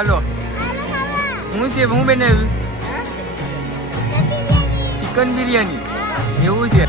હાલો હું છે હું બનાવ્યું ચિકન બિરયાની એવું છે.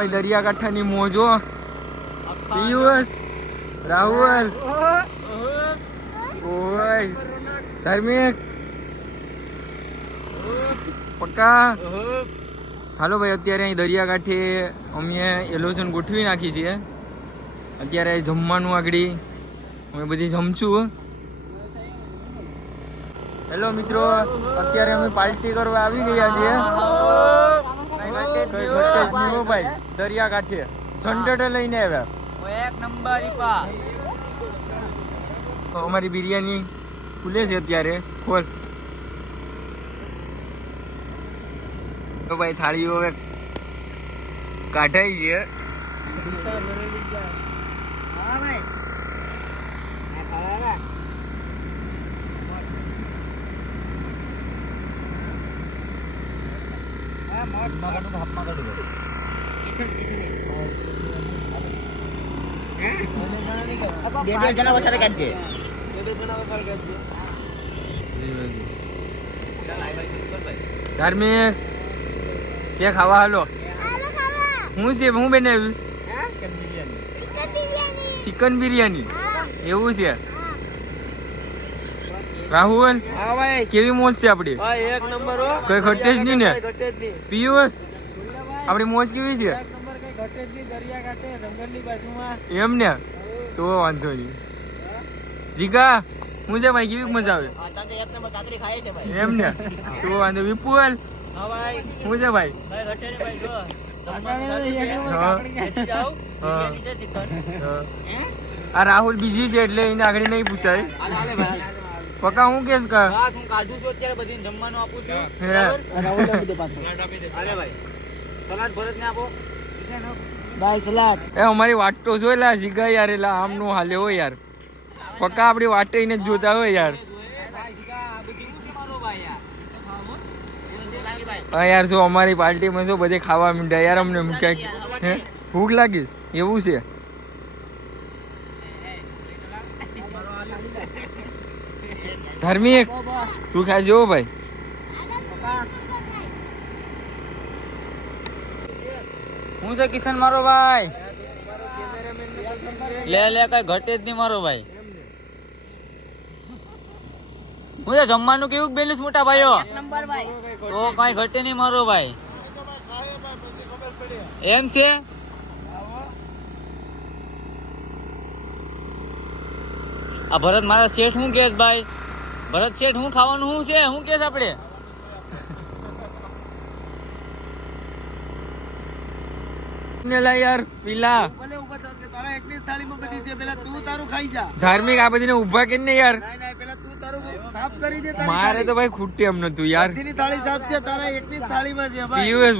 ભાઈ દરિયાકાંઠાની મોજો પિયુષ રાહુલ ઓય ધાર્મિક પક્કા હાલો ભાઈ અત્યારે અહીં દરિયાકાંઠે અમે એલોજન ગોઠવી નાખી છીએ. અત્યારે જમવાનું આગળ અમે બધી જમશું. હેલો મિત્રો, અત્યારે અમે પાર્ટી કરવા આવી ગયા છીએ ભાઈ દરિયાકાંઠે. ઝંડટ લઈને આવ્યા એક નંબર. અમારી બિરયાની ખુલે છે અત્યારે. ખોલ તો ભાઈ થાળીઓ હવે કાઢાઈ છે. ધાર્મિક કે ખાવા હાલો હું છે હું બનાવ્યું ચિકન બિરયાની એવું છે. રાહુલ કેવી મોજ છે આપડી? એક નંબર કઈ ઘટે જ નહીં ને? પિયુષ આપડી મોજ કેવી છે? એમ ને તો વાંધો નહીં. જીગા હું છે ભાઈ કેવી મજા આવે? એમ ને તો વાંધો. વિપુલ હું છે ભાઈ? આ રાહુલ બીજી છે એટલે એને આગળ નહીં પૂછાય. પક્કા હું કેસ કા હું કાઢું છું અત્યારે બધી જમવાનું આપું છું. એ અમારી વાટ તો જોયેલા શીખા યાર. એટલે આમ નો હાલે હોય યાર. પક્કા આપડી વાટે જ જોતા હોય યાર. હા યાર જો અમારી પાર્ટીમાં જો બધે ખાવા માંડ્યા યાર. અમને મૂક્યા ભૂખ લાગીશ એવું છે. ધાર્મિક તું ખાઈ જવો ભાઈ. હું છે કિશન મારો ભાઈ. લે લે કઈ ઘટે જ નહીં મારો ભાઈ. હું છે જમવાનું કેવું બેલેન્સ મોટા ભાઈઓ? તો કઈ ઘટે નહીં મારો ભાઈ. એમ છે આ ભરત મારા શેઠ હું કેસ ભાઈ? ભરત શેઠ હું ખાવાનું શું છે હું કેસ આપણે? યાર પીલા ધાર્મિક આ બધી ઉભા કે ને યાર. મારે તો ભાઈ ખૂટે એમ નતું યાર. પિયુષ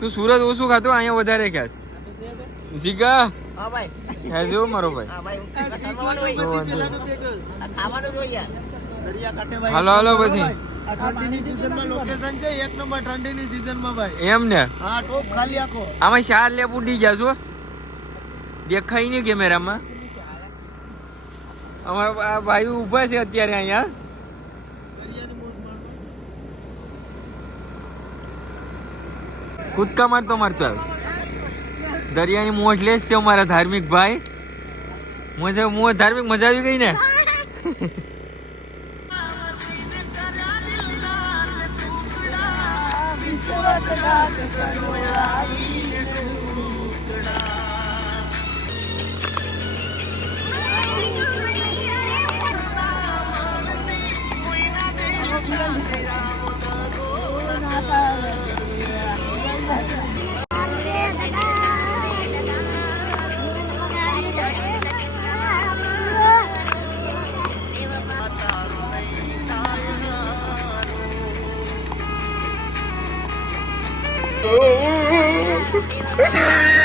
તું સુરત ઓછું ખાતો અહીંયા વધારે ખાસ. જીગા જો મારો ભાઈ. હાલો હાલો પછી એમ ને આમાં 4 લેપ ઉડી ગયા છો. દેખાય નહીં કેમેરામાં. અમારા ભાઈ ઉભા છે અત્યારે અહીંયા. 4 કૂદકા મારતો મારતો આવ્યો. દરિયાની મોજ લે છે અમારા ધાર્મિક ભાઈ. ધાર્મિક મજા આવી ગઈ ને. Oh